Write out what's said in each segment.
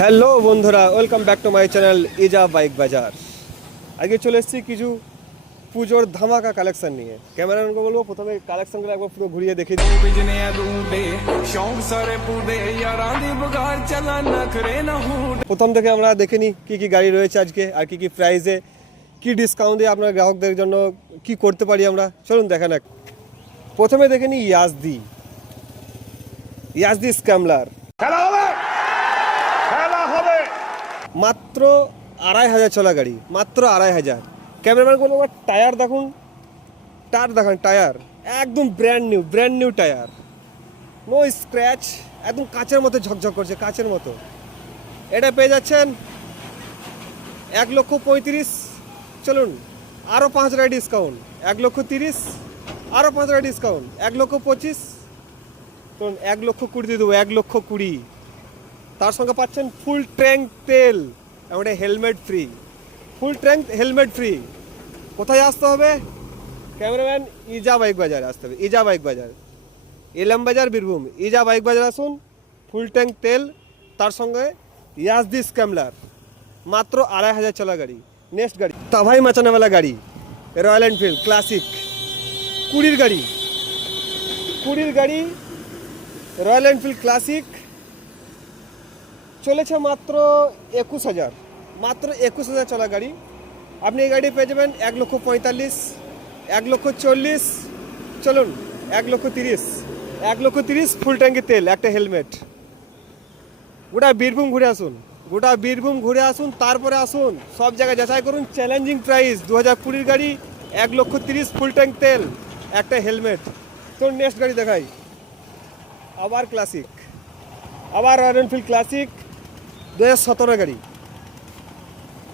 Hello বন্ধুরা, welcome back to my channel Eja bike বাজার। আগে চলে এসেছি কিছু পুজোর ধামাকা কালেকশন নিয়ে। ক্যামেরাম্যানকে বলবো প্রথমে কালেকশনগুলো একবার পুরো ঘুরিয়ে দেখিয়ে দিই। প্রথম থেকে আমরা দেখে নিই কী কী গাড়ি রয়েছে আজকে, আর কী কী প্রাইসে, কী ডিসকাউন্ট দিয়ে আপনার গ্রাহকদের জন্য কি করতে পারি আমরা। চলুন দেখেন। প্রথমে দেখে নিই ইয়াজদি স্ক্যামলার। মাত্র 2,500 চলা গাড়ি, মাত্র 2,500। ক্যামেরাম্যান বলবো টায়ার দেখুন, টায়ার একদম brand new tyre, no scratch, একদম কাচের মতো ঝকঝক করছে, কাচের মতো। এটা পেয়ে যাচ্ছেন 1,35,000। চলুন আরও 5 টাকা ডিসকাউন্ট, 1,30,000, আরও 5 টাকা ডিসকাউন্ট, 1,25,000। চলুন 1,20,000 দিয়ে দেবো, 1,20,000। তার সঙ্গে পাচ্ছেন ফুল ট্যাঙ্ক তেল, আমাদের helmet free, full tank helmet free. কোথায় আসতে হবে? ক্যামেরাম্যান ইজা বাইক বাজারে আসতে হবে, ইজা বাইক বাজার, এলাম বাজার, বীরভূম। ইজা বাইক বাজার আসুন, ফুল ট্যাঙ্ক তেল, তার সঙ্গে ইয়াজদি স্ক্যামলার, মাত্র 2,500 চলা গাড়ি। নেক্সট গাড়ি তাভাই মাচানেওয়ালা গাড়ি, রয়্যাল এনফিল্ড ক্লাসিক, 20 গাড়ি, রয়্যাল এনফিল্ড ক্লাসিক, চলেছে মাত্র 21,000, মাত্র 21,000 চলা গাড়ি। আপনি এই গাড়ি পেয়ে যাবেন 1,45,000, 1,40,000। চলুন 1,30,000 ফুল ট্যাঙ্কি তেল, একটা হেলমেট। গোটা বীরভূম ঘুরে আসুন, তারপরে আসুন সব জায়গায় যাচাই করুন। চ্যালেঞ্জিং প্রাইস, 2020 গাড়ি, 1,30,000 ফুল ট্যাঙ্ক তেল, একটা হেলমেট। তো নেক্সট গাড়ি দেখাই, আবার ক্লাসিক, আবার রয়্যাল এনফিল্ড ক্লাসিক, 2017 গাড়ি।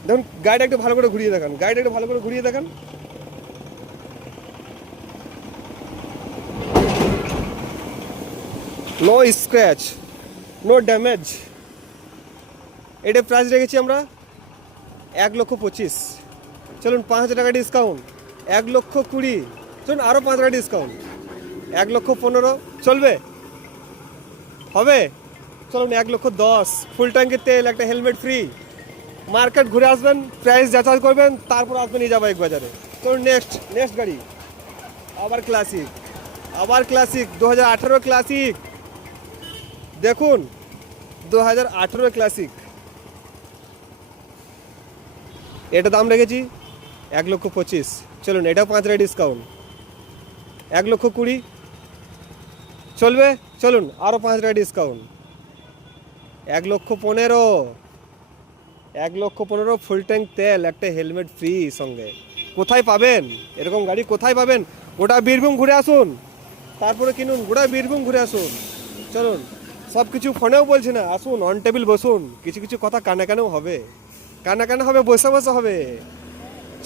দেখুন গাড়িটা একটু ভালো করে ঘুরিয়ে দেখান, নো স্ক্র্যাচ, নো ড্যামেজ। এটার প্রাইস রেখেছি আমরা 1,25,000। চলুন 5,000 টাকা ডিসকাউন্ট, 1,20,000। চলুন আরও 5 টাকা ডিসকাউন্ট, 1,15,000। চলবে? হবে? চলুন 1,10,000 ফুল ট্যাঙ্কের তেল, একটা হেলমেট ফ্রি। মার্কেট ঘুরে আসবেন, প্রাইস যাচাই করবেন, তারপর আসবেন ইজা বাইক বাজারে। চলুন নেক্সট গাড়ি, আবার ক্লাসিক, 2018 ক্লাসিক। দেখুন 2018 ক্লাসিক, এটা দাম রেখেছি 1,25,000। চলুন এটাও 5 টাকা ডিসকাউন্ট, 1,20,000। চলবে? চলুন আরও 5 টাকা ডিসকাউন্ট, 1,15,000 ফুল ট্যাঙ্ক তেল, একটা হেলমেট ফ্রি সঙ্গে। কোথায় পাবেন এরকম গাড়ি, কোথায় পাবেন? গোটা বীরভূম ঘুরে আসুন, তারপরে কিনুন, গোটা বীরভূম ঘুরে আসুন। চলুন সব কিছু ফোনেও বলছি না, আসুন অন টেবিল বসুন, কিছু কথা কানে হবে, বসে হবে।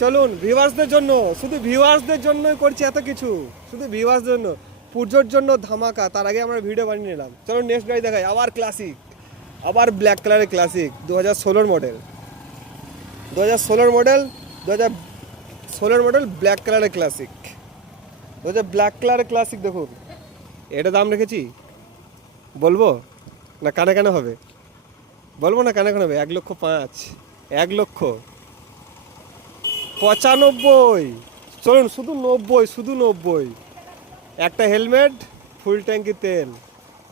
চলুন ভিউয়ার্সদের জন্য, শুধু ভিউয়ার্সদের জন্যই করছি এত কিছু, শুধু ভিউয়ার্সদের জন্য, পুজোর জন্য ধামাকা। তার আগে আমরা ভিডিও বানিয়ে নিলাম। চলুন নেক্সট গাড়ি দেখাই, আবার ক্লাসিক, আবার ব্ল্যাক কালারের ক্লাসিক, 2016 মডেল, 2016 মডেল ব্ল্যাক কালারের ক্লাসিক, ব্ল্যাক কালারের ক্লাসিক। দেখুন এটা দাম রেখেছি, বলবো না কানে হবে? বলবো না কানে হবে? 1,05,000, 1,95,000। চলুন শুধু 90, একটা হেলমেট, ফুল ট্যাঙ্কি তেল।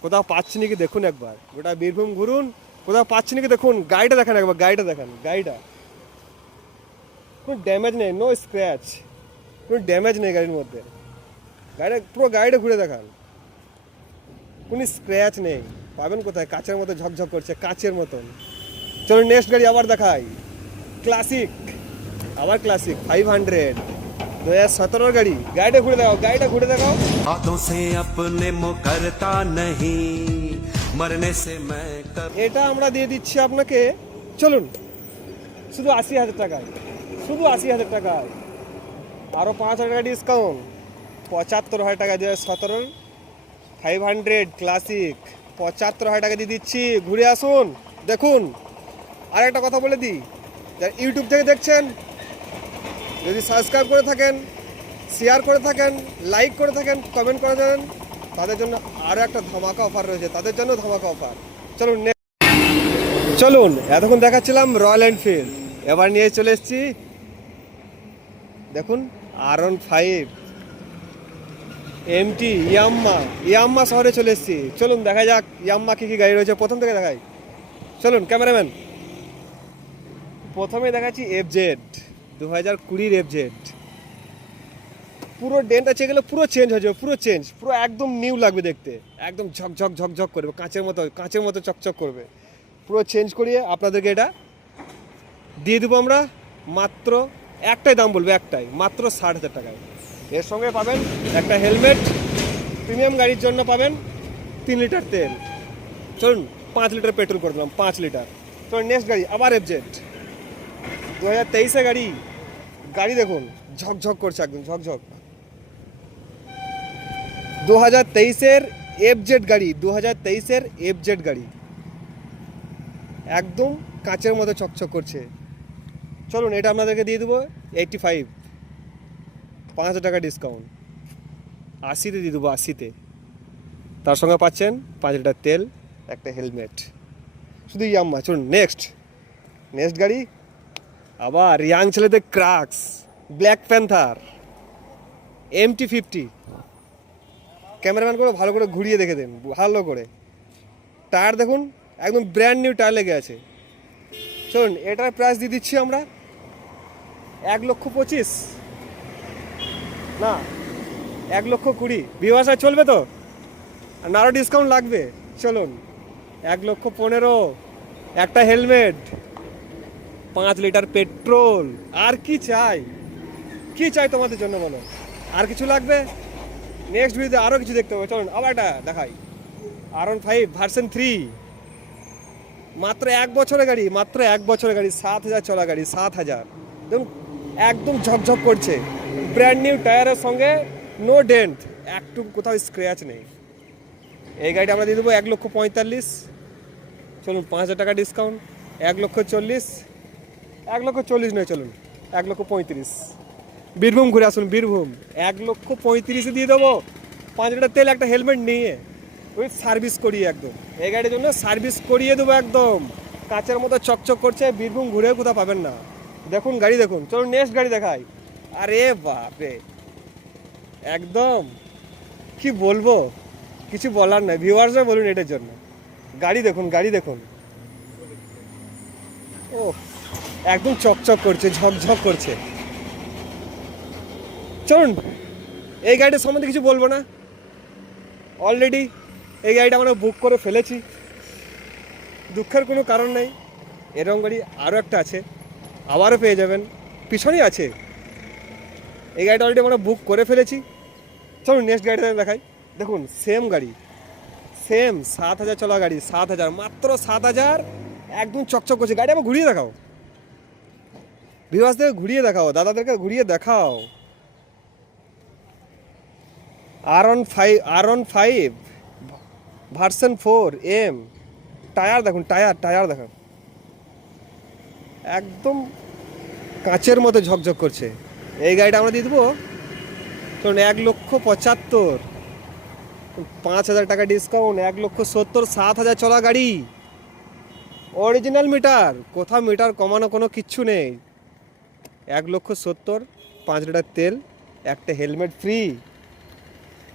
কোথাও পাচ্ছি নাকি দেখুন একবার, গোটা বীরভূম ঘুরুন, কোথাও পাচ্ছি নাকি দেখুন। গাড়িটা দেখেন একবার, গাড়িটা কোনো ড্যামেজ নেই, নো স্ক্র্যাচ, কোনো ড্যামেজ নেই গাড়ির মধ্যে। গাড়িটা ঘুরে দেখান, কোনো স্ক্র্যাচ নেই। পাবেন কোথায়? কাচের মতো ঝকঝক করছে, কাচের মতন। চলুন নেক্সট গাড়ি আবার দেখাই, ক্লাসিক, 500, 2017 গাড়ি। গাড়িটা ঘুরে দেখাও। এটা আমরা দিয়ে দিচ্ছি আপনাকে, চলুন শুধু 80,000 টাকায়, আরও 5,000 টাকা ডিসকাউন্ট, 75,000 টাকা। 2017 500 ক্লাসিক, 75,000 টাকা দিয়ে দিচ্ছি। ঘুরে আসুন, দেখুন। আর একটা কথা বলে দিই, যারা ইউটিউব থেকে দেখছেন, যদি সাবস্ক্রাইব করে থাকেন, শেয়ার করে থাকেন, লাইক করে থাকেন, কমেন্ট করে দেন, তাদের জন্য আরও একটা ধামাকা অফার রয়েছে, চলুন চলুন, এতক্ষণ দেখাচ্ছিলাম রয়্যাল এনফিল্ড, এবার নিয়ে চলে এসেছি দেখুন R15 MT ইয়াম্মা শহরে চলে এসেছি। চলুন দেখা যাক ইয়াম্মা কী কী গাড়ি রয়েছে, প্রথম থেকে দেখাই। চলুন ক্যামেরাম্যান, প্রথমে দেখাচ্ছি FZ 2020 FZ। পুরো ডেন্ট আছে, এগুলো পুরো চেঞ্জ হয়ে যাবে, পুরো একদম নিউ লাগবে দেখতে, একদম ঝকঝক করবে, কাঁচের মতো চকচক করবে। পুরো চেঞ্জ করিয়ে আপনাদেরকে এটা দিয়ে দেবো আমরা মাত্র, একটাই দাম বলবে, একটাই মাত্র 60,000 টাকায়। এর সঙ্গে পাবেন একটা হেলমেট, প্রিমিয়াম গাড়ির জন্য পাবেন 3 লিটার তেল। চলুন 5 লিটার পেট্রোল করে দিলাম, 5 লিটার। চলুন নেক্সট গাড়ি আবার FZ 2023 গাড়ি দেখুন, ঝকঝক করছে, একদম ঝকঝক। 2023 FZ গাড়ি, 2023 FZ গাড়ি, একদম কাঁচের মতো চকচক করছে। চলুন এটা আপনাদেরকে দিয়ে দেবো 85, 5,000 টাকা ডিসকাউন্ট, 80-তে দিয়ে দেবো, 80-তে। তার সঙ্গে পাচ্ছেন 5 লিটার তেল, একটা হেলমেট, শুধু ইয়াম্মা। চলুন নেক্সট গাড়ি আবার ইয়াং ছেলেদের crux, black panther MT50। Cameraman করে ভালো করে ঘুরিয়ে দেখে দেন, ভালো করে। টায়ার দেখুন, একদম ব্র্যান্ড নিউ টায়ার লেগে আছে। চলুন এটার প্রাইস দিয়ে দিচ্ছি আমরা 1,25,000, না 1,20,000। বিভাষা চলবে তো, আর আরও ডিসকাউন্ট লাগবে। চলুন 1,15,000, একটা হেলমেট, 5 লিটার পেট্রোল। আর কি চাই তোমাদের জন্য বলো, আর কিছু লাগবে? নেক্সট ভিডিওতে আরও কিছু দেখতে হবে। চলুন আবার এটা দেখাই, R15 ভার্সন 3, মাত্র 1 বছরের গাড়ি, 7,000 চলা গাড়ি, 7,000। দেখুন একদম ঝকঝক করছে, ব্র্যান্ড নিউ টায়ারের সঙ্গে, নো ডেন্ট, একটু কোথাও স্ক্র্যাচ নেই। এই গাড়িটা আমরা দিয়ে দেবো 1,45,000। চলুন 5,000 টাকা ডিসকাউন্ট, 1,40,000, 1,40,000 নয়, চলুন 1,35,000। বীরভূম ঘুরে আসুন, বীরভূম 1,35,000 দিয়ে দেবো, 5 লিটার তেল, একটা হেলমেট নিয়ে, উইথ সার্ভিস করিয়ে। একদম এই গাড়ির জন্য সার্ভিস করিয়ে দেবো, একদম কাঁচের মতো চকচক করছে, বীরভূম ঘুরেও কোথাও পাবেন না। দেখুন গাড়ি দেখুন। চলুন নেক্সট গাড়ি দেখাই। আরে বাপরে, একদম কি বলবো, কিছু বলার নাই, ভিউয়ার্সরা বলুন এটার জন্য। গাড়ি দেখুন, ও একদম চকচক করছে, ঝকঝক করছে। চলুন এই গাড়িটার সম্বন্ধে কিছু বলবো না, অলরেডি এই গাড়িটা আমরা বুক করে ফেলেছি, দুঃখের কোনো কারণ নেই। এরকম গাড়ি আরও একটা আছে, আবারও পেয়ে যাবেন, পিছনেই আছে। এই গাড়িটা অলরেডি আমরা বুক করে ফেলেছি। চলুন নেক্সট গাড়িটা দেখাই। দেখুন সেম গাড়ি, 7,000 চলা গাড়ি, 7,000, মাত্র 7,000, একদম চকচক করছে। গাড়ি আবার ঘুরিয়ে দেখাও, ভিউয়ার্সদের ঘুরিয়ে দেখাও, দাদাদেরকে ঘুরিয়ে দেখাও। R15 ভার্সন 4M, টায়ার দেখুন, টায়ার দেখুন, একদম কাঁচের মতো ঝকঝক করছে। এই গাড়িটা আমরা দিয়ে দেবো চলুন 1,75,000, 5,000 টাকা ডিসকাউন্ট, 1,70,000, 7,000 চলা গাড়ি, অরিজিনাল মিটার, কোথাও মিটার কমানো কোনো কিচ্ছু নেই। 1,70,000, 5 লিটার তেল, একটা হেলমেট ফ্রি।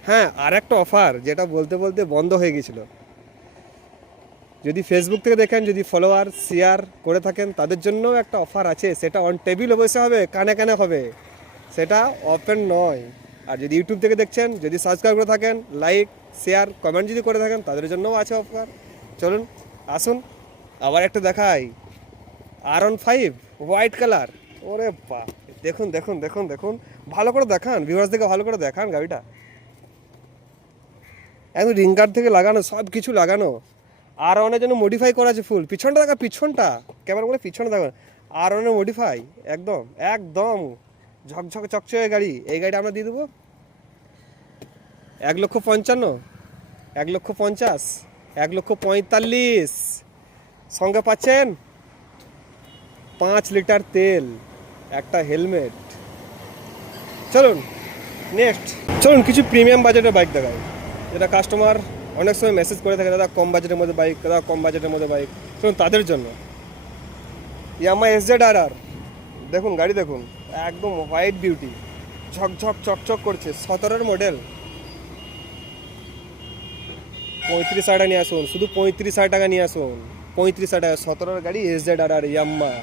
হ্যাঁ, আর একটা অফার যেটা বলতে বন্ধ হয়ে গেছিলো, যদি ফেসবুক থেকে দেখেন, যদি ফলোয়ার শেয়ার করে থাকেন, তাদের জন্য একটা অফার আছে। সেটা অন টেবিলে বসে হবে, কানে হবে, সেটা ওপেন নয়। আর যদি ইউটিউব থেকে দেখছেন, যদি সাবস্ক্রাইব করে থাকেন, লাইক শেয়ার কমেন্ট যদি করে থাকেন, তাদের জন্যও আছে অফার। চলুন আসুন আবার একটা দেখাই, R15 হোয়াইট কালার। ওরে বাহ, দেখুন, ভালো করে দেখান, ভিউয়ার্সদেরকে ভালো করে দেখান গাড়িটা। একদম রিংগার্ড থেকে লাগানো, সব কিছু লাগানো, আর অনেক জন্য মডিফাই করা আছে ফুল। পিছনটা দেখা, পিছনটা ক্যামেরা বলে পিছনে দেখো, আর অনেক মডিফাই, একদম ঝকঝক চকচকে গাড়ি। এই গাড়িটা আমরা দিয়ে দেবো 1,55,000, 1,50,000, 1,45,000, সঙ্গে পাচ্ছেন 5 লিটার তেল, একটা হেলমেট। চলুন নেক্সট, চলুন কিছু প্রিমিয়াম বাজেটের বাইক দেখাই, যেটা কাস্টমার অনেক সময় মেসেজ করে থাকে দাদা কম বাজেটের মধ্যে বাইক, দাদা কম বাজেটের মধ্যে বাইক, শুনুন তাদের জন্য ইয়ামাহা SZ-RR। দেখুন গাড়ি দেখুন, একদম হোয়াইট বিউটি, ঝকঝক চকচক করছে, 17-এর মডেল। 35,000 টাকা নিয়ে আসুন, শুধু 35,000 টাকা নিয়ে আসুন, 35,000 টাকা, 17-এর গাড়ি SZ-RR ইয়ামাহা,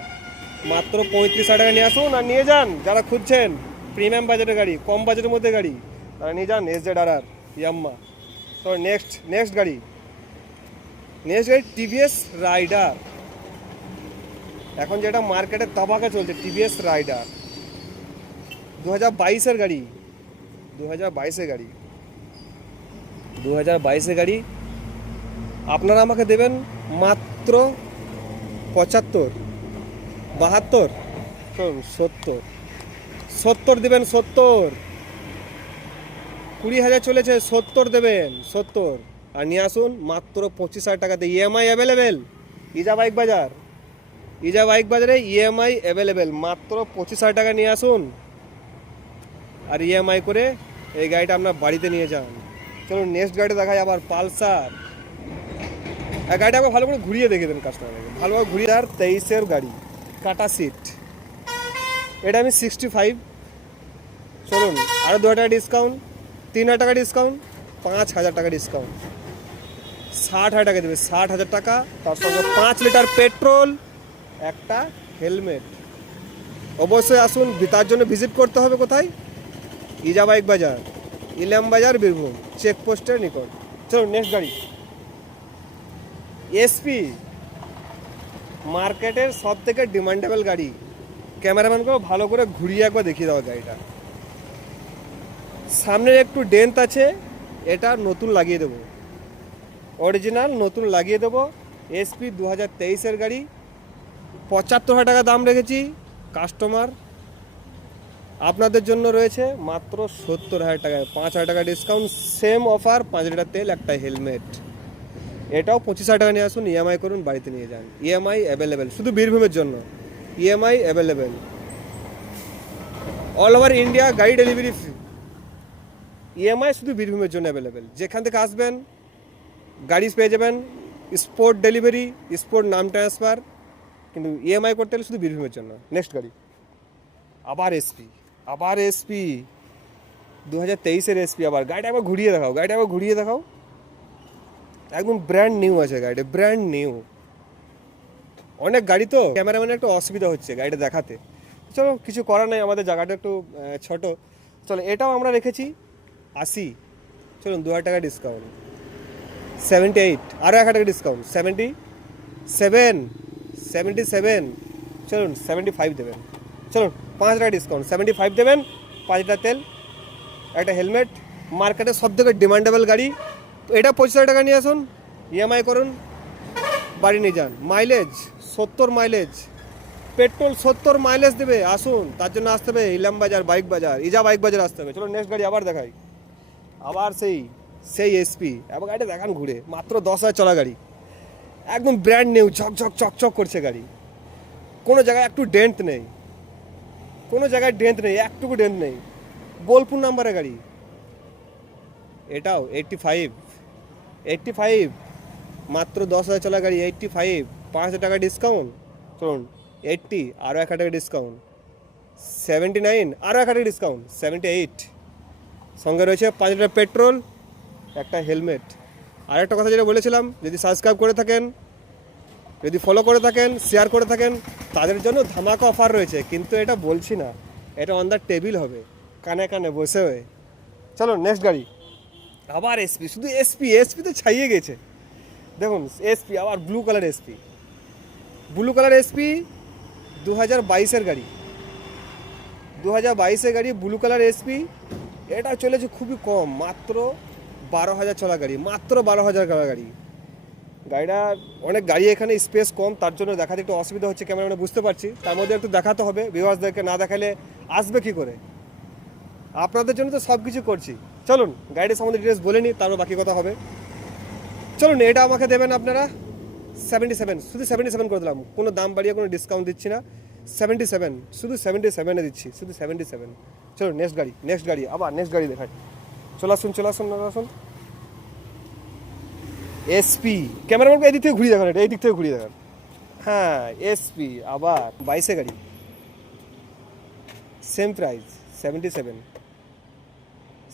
মাত্র 35,000 টাকা নিয়ে আসুন আর নিয়ে যান। যারা খুঁজছেন প্রিমিয়াম বাজেটের গাড়ি, কম বাজেটের মধ্যে গাড়ি, তারা নিয়ে যান SZ-RR ইয়ামাহা। তো নেক্সট গাড়ি টিভিএস রাইডার। এখন যেটা মার্কেটে তাবাকা চলছে টিভিএস রাইডার, 2022-এর গাড়ি, 2022-এর গাড়ি, 2022-এর গাড়ি। আপনারা আমাকে দেবেন মাত্র 75, 72, 70 দেবেন, 70, 20,000 চলেছে, 70 দেবেন, 70 আর নিয়ে আসুন মাত্র 25,000 টাকাতে। ইএমআই অ্যাভেলেবেল, ইজা বাইক বাজারে ইএমআই অ্যাভেলেবেল, মাত্র 25,000 টাকা নিয়ে আসুন আর ইএমআই করে এই গাড়িটা আপনার বাড়িতে নিয়ে যান। চলুন নেক্সট গাড়ি দেখাই, আবার পালসার। গাড়িটা আবার ভালো করে ঘুরিয়ে দেখে দেন কাস্টমারকে, ভালোভাবে ঘুরিয়ে। 2023-এর গাড়ি, কাটা সিট, এটা আমি 65। চলুন আরও 2 টাকা ডিসকাউন্ট, 3,000 টাকা ডিসকাউন্ট, 5,000 টাকা ডিসকাউন্ট, 60,000 টাকা দেবে, 60,000 টাকা, তার সঙ্গে 5 লিটার পেট্রোল, একটা হেলমেট। অবশ্যই আসুন, তার জন্য ভিজিট করতে হবে কোথায়? ইজা বাইক বাজার, ইলাম বাজার, বীরভূম চেকপোস্টের নিকট। চলুন নেক্সট গাড়ি এসপি, মার্কেটের সব থেকে ডিমান্ডেবল গাড়ি। ক্যামেরাম্যানকেও ভালো করে ঘুরিয়ে একবার দেখিয়ে দেওয়া গাড়িটা। সামনের একটু ডেন্থ আছে, এটা নতুন লাগিয়ে দেবো, অরিজিনাল নতুন লাগিয়ে দেবো। এসপি 2023-এর গাড়ি, 75,000 টাকা দাম রেখেছি। কাস্টমার আপনাদের জন্য রয়েছে মাত্র 70,000 টাকায়, 5,000 টাকা ডিসকাউন্ট, সেম অফার, 5 লিটার তেল, একটা হেলমেট। এটাও 25,000 টাকা নিয়ে আসুন, ইএমআই করুন, বাড়িতে নিয়ে যান। ইএমআই অ্যাভেলেবেল শুধু বীরভূমের জন্য, EMI available all over India, গাড়ি ডেলিভারি ফ্রি। ইএমআই শুধু বীরভূমের জন্য অ্যাভেলেবেল। যেখান থেকে আসবেন গাড়ি পেয়ে যাবেন, স্পোর্ট ডেলিভারি, স্পোর্ট নাম ট্রান্সফার, কিন্তু ইএমআই করতে হলে শুধু বীরভূমের জন্য। নেক্সট গাড়ি আবার এসপি, 2023-এর এসপি। আবার গাড়িটা আবার ঘুরিয়ে দেখাও, একদম ব্র্যান্ড নিউ আছে গাড়িটা, ব্র্যান্ড নিউ। অনেক গাড়ি তো ক্যামেরাম্যানের একটু অসুবিধা হচ্ছে গাড়িটা দেখাতে, চলো কিছু করার নেই, আমাদের জায়গাটা একটু ছোট। চলো এটাও আমরা রেখেছি 80। চলুন 2,000 টাকা ডিসকাউন্ট, 78, আরও 1,000 টাকা ডিসকাউন্ট, 77। চলুন 75 দেবেন। চলুন 5 টাকা ডিসকাউন্ট, 75 দেবেন, 5 লিটার তেল, একটা হেলমেট। মার্কেটের সব থেকে ডিমান্ডেবল গাড়ি, এটা 25,000 টাকা নিয়ে আসুন, ইএমআই করুন, বাড়ি নিয়ে যান। মাইলেজ 70 মাইলেজ, পেট্রোল 70 মাইলেজ দেবে। আসুন, তার জন্য আসতে হবে ইলাম বাজার বাইক বাজার, ইজা বাইক বাজার আসতে হবে। চলো নেক্সট গাড়ি আবার দেখাই, আবার সেই এসপি। আবার গাড়িটা দেখান ঘুরে, মাত্র 10,000 চলা গাড়ি, একদম ব্র্যান্ড নিউ, ঝকঝক চকচক করছে গাড়ি। কোনো জায়গায় একটু ডেন্ট নেই, একটুকু ডেন্ট নেই। বোলপুর নাম্বারের গাড়ি, এটাও 85, মাত্র 10,000 চলা গাড়ি, 85, 5,000 টাকা ডিসকাউন্ট। চলুন 80, আরও 1,000 টাকা ডিসকাউন্ট, 79, আরও 1,000 টাকা ডিসকাউন্ট, 78। সঙ্গে রয়েছে 5 লিটার পেট্রোল, একটা হেলমেট। আর একটা কথা যেটা বলেছিলাম, যদি সাবস্ক্রাইব করে থাকেন, যদি ফলো করে থাকেন, শেয়ার করে থাকেন, তাদের জন্য ধামাকা অফার রয়েছে। কিন্তু এটা বলছি না, এটা অন দ্য টেবিল হবে, কানে কানে বসে হয়ে। চলো নেক্সট গাড়ি আবার এসপি, শুধু এসপি তো ছাইয়ে গেছে। দেখুন এসপি, আবার ব্লু কালার এসপি, 2022-এর গাড়ি, 2022-এর গাড়ি, ব্লু কালার এসপি। এটা চলেছে খুবই কম, মাত্র 12,000 চলা গাড়ি, মাত্র 12,000 চলা গাড়ি। গাড়িটা অনেক গাড়ি এখানে স্পেস কম, তার জন্য দেখাতে একটু অসুবিধা হচ্ছে, ক্যামেরাম্যানে বুঝতে পারছি। তার মধ্যে একটু দেখাতে হবে, ভিউয়ার্সদেরকে না দেখালে আসবে কী করে? আপনাদের জন্য তো সব কিছু করছি। চলুন গাড়ির সম্বন্ধে ডিটেলস বলে নিই, তারপর বাকি কথা হবে। চলুন এটা আমাকে দেবেন আপনারা 77, শুধু 77 করে দিলাম, কোনো দাম বাড়িয়ে কোনো ডিসকাউন্ট দিচ্ছি না। 77, শুধু 77-এ দিচ্ছি, শুধু 77। চলুন নেক্সট গাড়ি, আবার নেক্সট গাড়ি দেখাই। চলে আসুন। এসপি, ক্যামেরাম্যানকে এই দিক থেকে ঘুরিয়ে দেখান, এটা এই দিক থেকে ঘুরিয়ে দেখান। হ্যাঁ এসপি, আবার 22 গাড়ি, সেম প্রাইস 77,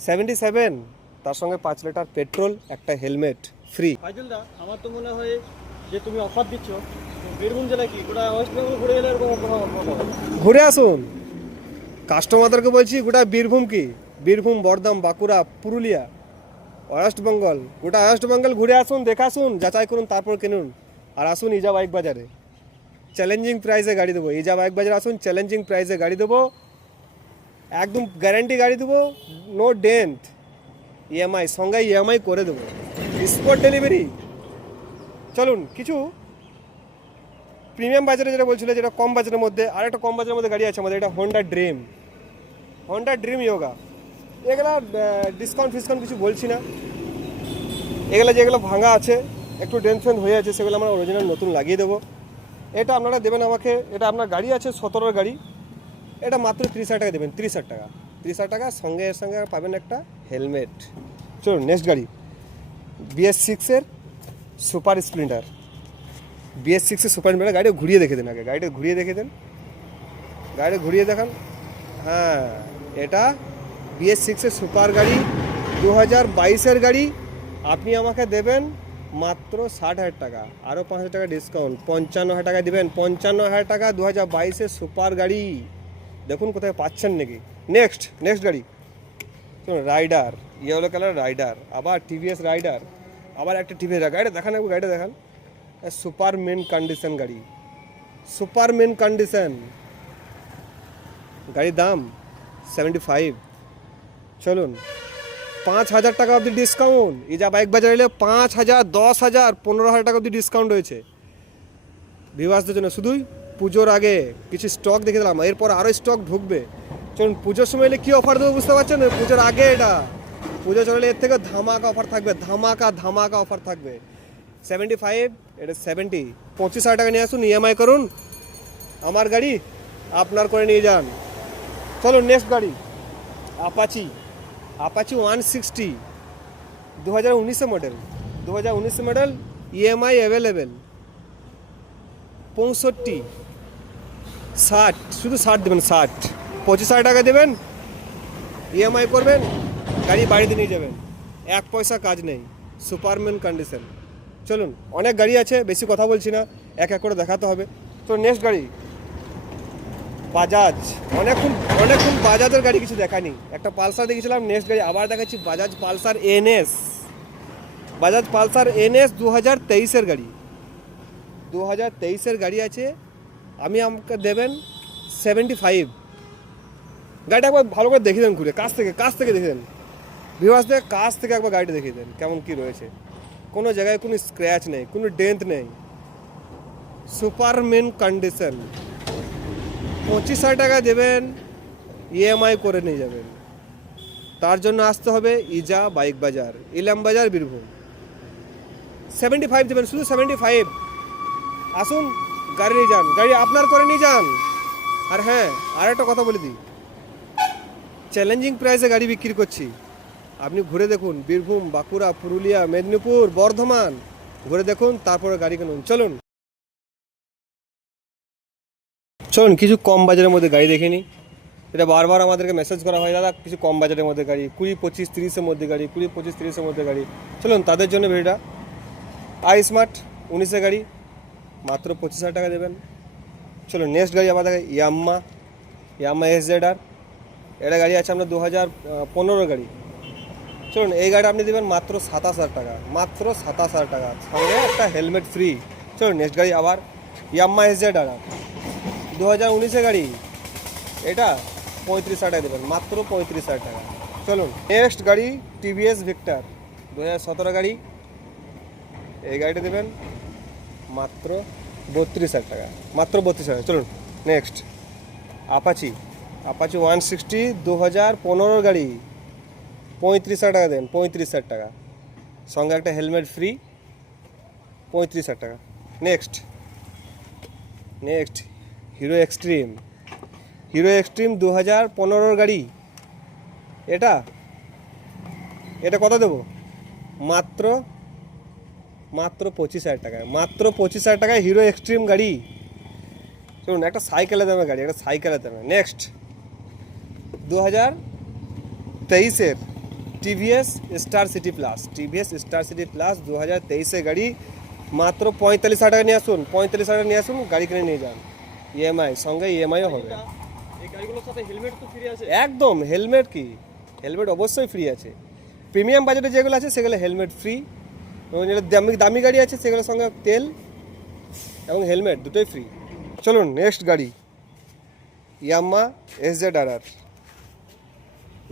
77, তার সঙ্গে 5 লিটার পেট্রোল, একটা হেলমেট ফ্রি। ফাইজুল দা, আমার তো মনে হয় যে তুমি অফার দিচ্ছ, তো বীরভূম জেলায় কি গোটা ওয়েস্ট বেঙ্গল ঘুরে এলে এরকম কোনো অফার হবে? ঘুরে আসুন, কাস্টমারদেরকে বলছি গোটা বীরভূম কি, বীরভূম, বর্ধমান, বাঁকুড়া, পুরুলিয়া, ওয়েস্ট বেঙ্গল, গোটা ওয়েস্ট বেঙ্গল ঘুরে আসুন, দেখাশুন, যাচাই করুন, তারপর কিনুন। আর আসুন ইজা বাইক বাজারে, চ্যালেঞ্জিং প্রাইসে গাড়ি দেবো। ইজা বাইক বাজারে আসুন, চ্যালেঞ্জিং প্রাইসে গাড়ি দেবো, একদম গ্যারান্টি গাড়ি দেবো, নো ডেন্ট, ইএমআই, সঙ্গে ইএমআই করে দেবো, স্পট ডেলিভারি। চলুন কিছু প্রিমিয়াম বাজারে যেটা বলছিল, যেটা কম বাজারের মধ্যে, আর একটা কম বাজারের মধ্যে গাড়ি আছে আমাদের, এটা Honda dream, Honda dream yoga. এগুলা ডিসকাউন্ট ফিসকাউন্ট কিছু বলছি না, এগুলো যেগুলো ভাঙা আছে, একটু টেনশন হয়ে আছে, সেগুলো আমরা অরিজিনাল নতুন লাগিয়ে দেবো। এটা আপনারা দেবেন আমাকে, এটা আপনার গাড়ি আছে 17 গাড়ি, এটা মাত্র 30,000 টাকা দেবেন, 30,000 টাকা, 30,000 টাকা, সঙ্গে এর সঙ্গে পাবেন একটা হেলমেট। চলুন নেক্সট গাড়ি, BS6-এর সুপার স্প্লেন্ডার, BS6-এর সুপার স্প্লেন্ডার। গাড়িটা ঘুরিয়ে দেখে দেন, আগে গাড়িটা ঘুরিয়ে দেখে দেন, গাড়িটা ঘুরিয়ে দেখান। হ্যাঁ এটা BS6-এর সুপার গাড়ি, 2022-এর গাড়ি। আপনি আমাকে দেবেন মাত্র 60,000 টাকা, আরও 5,000 টাকা ডিসকাউন্ট, 55,000 টাকা দেবেন, 55,000 টাকা 2022-এর সুপার গাড়ি। দেখুন কোথায় পাচ্ছেন নাকি। নেক্সট গাড়ি, শুনুন, রাইডার, ইয়েলো কালার রাইডার, আবার TVS রাইডার, আবার একটা TVS গাড়িটা দেখান, একটু গাড়িটা দেখান। সুপার মেন কন্ডিশন গাড়ি, সুপার মেন কন্ডিশন গাড়ির দাম 75। চলুন 5,000 টাকা অবধি ডিসকাউন্ট, ইজা বাইক বাজার এলে 5,000, 10,000, 15,000 টাকা অবধি ডিসকাউন্ট রয়েছে ভিউয়ার্সদের জন্য। শুধুই পুজোর আগে কিছু স্টক দেখে দিলাম, এরপর আরও স্টক ঢুকবে। চলুন পুজোর সময় এলে কী অফার দেবো বুঝতে পারছেন, পুজোর আগে এটা, পুজো চলে এর থেকে ধামাকা অফার থাকবে, ধামাকা অফার থাকবে। 75, এটা 70, 25,000 টাকা নিয়ে আসুন, ইএমআই করুন, আমার গাড়ি আপনার করে নিয়ে যান। চলুন নেক্সট গাড়ি, Apache 160, 2019 model, 2019 model, EMI available, 65, 60, শুধু 60 দেবেন, 60, 25,000 টাকা দেবেন, ইএমআই করবেন, গাড়ি বাড়িতে নিয়ে যাবেন, 1 পয়সা কাজ নেই, সুপারম্যান কন্ডিশন। চলুন অনেক গাড়ি আছে, বেশি কথা বলছি না, এক এক করে দেখাতে হবে। তো নেক্সট গাড়ি বাজাজ, অনেকক্ষণ বাজাজের গাড়ি কিছু দেখানি, একটা পালসার দেখেছিলাম, নেক্সট গাড়ি আবার দেখাচ্ছি Bajaj Pulsar NS, Bajaj Pulsar NS 2023-এর গাড়ি, 2023-এর গাড়ি আছে। আমাকে দেবেন 75। গাড়িটা একবার ভালো করে দেখিয়ে দেন, ঘুরে কাছ থেকে দেখে দেন, ভিউয়ার্সদের কাছ থেকে একবার গাড়িটা দেখিয়ে দেন কেমন কি রয়েছে। কোনো জায়গায় কোনো স্ক্র্যাচ নেই, কোনো ডেন্ট নেই, সুপারম্যান কন্ডিশন। 25,000 টাকা দেবেন, ইএমআই করে নিয়ে যাবেন। তার জন্য আসতে হবে ইজা বাইক বাজার, ইলাম বাজার, বীরভূম। 75 দেবেন, শুধু 75। আসুন গাড়ি নিয়ে যান, গাড়ি আপনার করে নিয়ে যান। আর হ্যাঁ, আর একটা কথা বলে দিই, চ্যালেঞ্জিং প্রাইসে গাড়ি বিক্রি করছি, আপনি ঘুরে দেখুন, বীরভূম, বাঁকুড়া, পুরুলিয়া, মেদিনীপুর, বর্ধমান ঘুরে দেখুন, তারপরে গাড়ি কিনুন। চলুন কিছু কম বাজারের মধ্যে গাড়ি দেখে নিই। এটা বারবার আমাদেরকে মেসেজ করা হয়, দাদা কিছু কম বাজারের মধ্যে গাড়ি, 20, 25, 30-এর মধ্যে গাড়ি, 20, 25, 30-এর মধ্যে গাড়ি। চলুন তাদের জন্য ভিডিওটা, iSmart 19-এর গাড়ি, মাত্র 25,000 টাকা দেবেন। চলুন নেক্সট গাড়ি আবার দেখে, ইয়াম্মা SZR, এটা গাড়ি আছে আপনার 2015 গাড়ি। চলুন এই গাড়ি আপনি দেবেন মাত্র 27,000 টাকা, মাত্র 27,000 টাকা, সঙ্গে একটা হেলমেট ফ্রি। চলুন নেক্সট গাড়ি আবার ইয়াম্মা SZR 2019-এর গাড়ি, এটা 35,000 টাকা দেবেন, মাত্র 35,000 টাকা। চলুন নেক্সট গাড়ি TVS Victor 2017 গাড়ি, এই গাড়িটা দেবেন মাত্র 32,000 টাকা, মাত্র 32,000। চলুন নেক্সট আপাচি 160 2015 গাড়ি, 35,000 টাকা দেন, 35,000 টাকা, সঙ্গে একটা হেলমেট ফ্রি, 35,000 টাকা। নেক্সট হিরো এক্সট্রিম 2015 গাড়ি, এটা কত দেবো, মাত্র মাত্র 25,000 টাকায়, মাত্র 25,000 টাকায় হিরো এক্সট্রিম গাড়ি। চলুন একটা সাইকেলের দামে গাড়ি, একটা সাইকেলের দামে। নেক্সট 2023-এর TVS Star City Plus, TVS Star City Plus 2023-এর গাড়ি মাত্র 45,000 টাকা নিয়ে আসুন, 45,000 টাকা নিয়ে আসুন, গাড়ি কিনে নিয়ে যান। ইএমআই, সঙ্গে ইএমআইও হবে। এই গাড়িগুলোর সাথে হেলমেট তো ফ্রি আছে? একদম, হেলমেট কি, হেলমেট অবশ্যই ফ্রি আছে। প্রিমিয়াম বাজেটে যেগুলো আছে সেগুলো হেলমেট ফ্রি, এবং যেগুলো দামি দামি গাড়ি আছে সেগুলোর সঙ্গে তেল এবং হেলমেট দুটোই ফ্রি। চলুন নেক্সট গাড়ি ইয়ামাহা SZ-RR,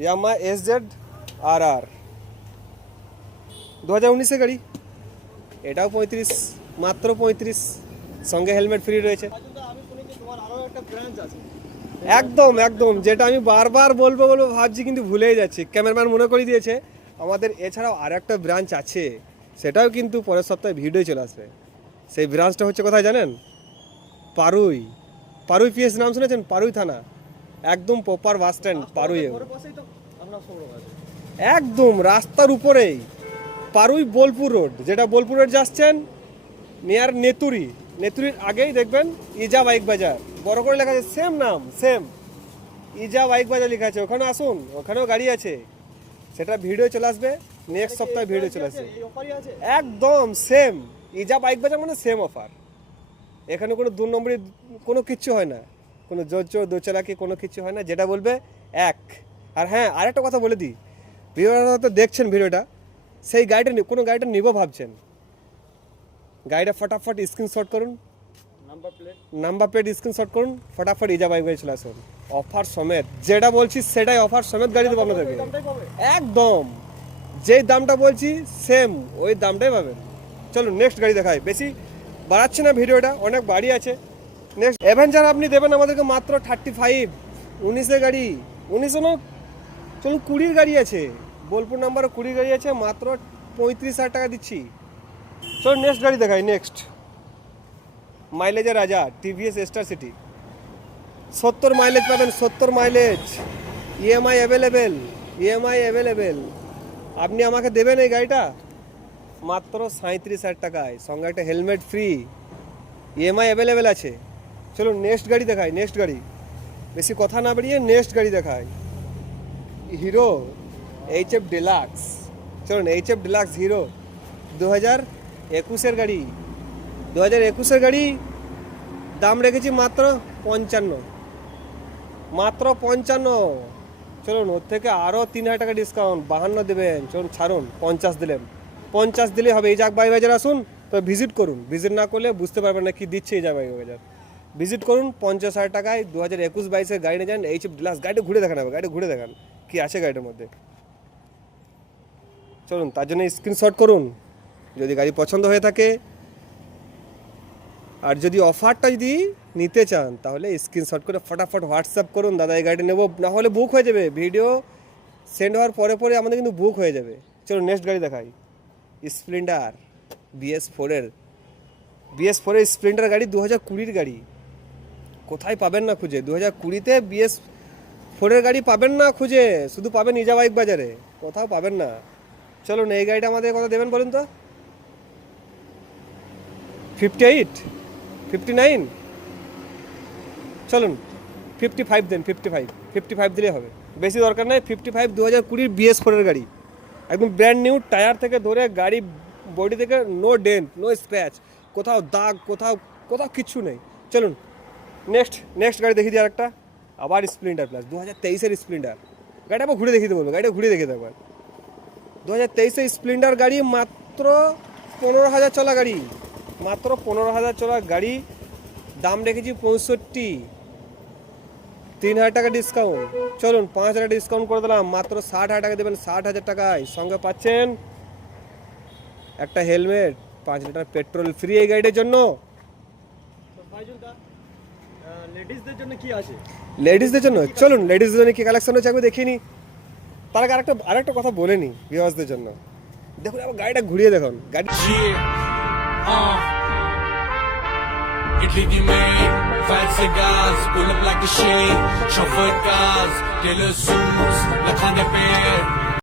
ইয়ামাহা SZ-RR 2019-এর গাড়ি, এটাও 35, মাত্র 35, সঙ্গে হেলমেট ফ্রি রয়েছে। ফাইজুলদা, আমি শুনেছি তোমার আরো একটা ব্রাঞ্চ আছে। একদম একদম, যেটা আমি বারবার বলবো বলবো ভাবছি কিন্তু ভুলেই যাচ্ছি। ক্যামেরাম্যান মনে করে দিয়েছে আমাদের এছাড়াও আর একটা ব্রাঞ্চ আছে, সেটাও কিন্তু পরের সপ্তাহে ভিডিও চলে আসবে। সেই ব্রাঞ্চটা হচ্ছে কোথায় জানেন? পারুই, পারুই পিএস নাম শুনেছেন? পারুই থানা, একদম প্রপার বাস স্ট্যান্ড পারুই, ঘরের পাশেই তো আপনার শোরুম আছে। একদম রাস্তার উপরেই পারুই বোলপুর রোড, যেটা বোলপুর রোড যাচ্ছেন নিয়ার নেতুরি, নেতুরির আগেই দেখবেন ইজা বাইক বাজার, বড় করে লেখা আছে, সেম নাম, সেম ইজা বাইক বাজার লেখা আছে। ওখানে আসুন, ওখানেও গাড়ি আছে, সেটা ভিডিও চলে আসবে নেক্সট সপ্তাহে, ভিডিও চলে আসবে। এই অফারই আছে? একদম সেম, ইজা বাইক বাজার মানে সেম অফার। এখানে কোনো দু নম্বরই কোনো কিচ্ছু হয় না, কোনো জোর জোর দোচালাকি কোনো কিছু হয় না, যেটা বলবে এক। আর হ্যাঁ, আরেকটা কথা বলে দিই, ভিডিওটা তো দেখছেন, ভিডিওটা সেই গাড়িটা কোনো গাড়িটা নিবো ভাবছেন, গাড়িটা ফটাফট স্ক্রিনশট করুন, নাম্বার প্লেট স্ক্রিনশট করুন, ফটাফট ইজা বাইক বাজার চলে আসুন, অফার সমেত। যেটা বলছি সেটাই অফার সমেত গাড়ি দেবো আপনাদেরকে, এই দামটাই পাবে? একদম যেই দামটা বলছি সেম ওই দামটাই পাবেন। চলুন নেক্সট গাড়ি দেখাই, বেশি বাড়াচ্ছে না ভিডিওটা, অনেক বাড়ি আছে। নেক্সট অ্যাভেঞ্জার আপনি দেবেন আমাদেরকে মাত্র 35, 19-এর গাড়ি, 19 না, চলুন 20-র গাড়ি আছে, বোলপুর নাম্বার 20 গাড়ি আছে, মাত্র 35,000 টাকা দিচ্ছি। চলুন নেক্সট গাড়ি দেখাই। নেক্সট মাইলেজের রাজা টিভিএস স্টার সিটি, 70 মাইলেজ পাবেন, 70 mileage, EMI available, EMI available. আপনি আমাকে দেবেন এই গাড়িটা মাত্র 37,000 টাকায়, সঙ্গে একটা হেলমেট ফ্রি, ইএমআই অ্যাভেলেবেল আছে। চলুন নেক্সট গাড়ি দেখাই, নেক্সট গাড়ি, বেশি কথা না বাড়িয়ে নেক্সট গাড়ি দেখাই, হিরো HF ডিলাক্স। চলুন HF ডিলাক্স হিরো 2021-এর গাড়ি, 2021-এর গাড়ি, দাম রেখেছি মাত্র 55, মাত্র 55। চলুন ওর থেকে আরও 3,000 টাকা ডিসকাউন্ট, 52 দেবেন, চলুন ছাড়ুন, 50 দিলেন, 50 দিলে হবে। এই জাগ বাই বাজার আসুন, তো ভিজিট করুন, ভিজিট না করলে বুঝতে পারবেন না কি দিচ্ছে এই জাগ বাই বাজার। ভিজিট করুন, 50,000 টাকায় 2021-22-এর গাড়ি নিয়ে যান, HF ডিলাক্স। গাড়িটা ঘুরে দেখান হবে, গাড়িটা ঘুরে দেখান কি আছে গাড়িটার মধ্যে। চলুন তার জন্য স্ক্রিনশট করুন যদি গাড়ি পছন্দ হয়ে থাকে, আর যদি অফারটা যদি নিতে চান তাহলে স্ক্রিনশট করে ফটাফট হোয়াটসঅ্যাপ করুন, দাদা এই গাড়িটা নেবো, না হলে বুক হয়ে যাবে, ভিডিও সেন্ড হওয়ার পরে পরে আমাদের কিন্তু বুক হয়ে যাবে। চলো নেক্সট গাড়ি দেখাই, স্প্লেন্ডার BS4-এর, BS4-এর স্প্লেন্ডার গাড়ি, 2020-র গাড়ি, কোথায় পাবেন না খুঁজে, 2020-তে BS4-এর গাড়ি পাবেন না খুঁজে, শুধু পাবেন ইজা বাইক বাজারে, কোথাও পাবেন না। চলুন এই গাড়িটা আমাদের কথা দেবেন বলুন তো? 58, 59, চলুন 55 দেন, 55 দিলে হবে, বেশি দরকার নাই। 55 2020-র BS4-এর গাড়ি, একদম ব্র্যান্ড নিউ, টায়ার থেকে ধরে গাড়ি বডি থেকে নো ডেন্ট, নো স্ক্র্যাচ, কোথাও দাগ, কোথাও কিচ্ছু নেই। চলুন নেক্সট গাড়ি দেখিয়ে দিই আরেকটা, আবার স্প্লেন্ডার প্লাস, 2023-এর স্প্লেন্ডার। গাড়িটা আবার ঘুরে দেখিয়ে দেবো, গাড়িটা ঘুরে দেখিয়ে দেবো। 2023-এর স্প্লেন্ডার গাড়ি, মাত্র 15,000 চলা গাড়ি, মাত্র 15,000 চলা গাড়ি, দাম রেখেছি 65, 3,000 টাকা ডিসকাউন্ট। চলুন 5,000 টাকা ডিসকাউন্ট করে দিলাম, মাত্র 60,000 টাকা দেবেন, 60,000 টাকায়, সঙ্গে পাচ্ছেন একটা হেলমেট, 5 লিটার পেট্রোল ফ্রি এই গাড়িটার জন্য। লেডিসদের জন্য কি আছে? লেডিসদের জন্য চলুন, লেডিসদের জন্য কি কালেকশন হচ্ছে একবার দেখিনি। তার আগে আরেকটা কথা বলে নি ভিউয়ার্সদের জন্য, দেখুন আবার গাড়িটা ঘুরিয়ে দেখুন, গাড়ি Italy made, fat cigars, pull up like a shade, chauffeur cars, tailor suits, lakhane pe,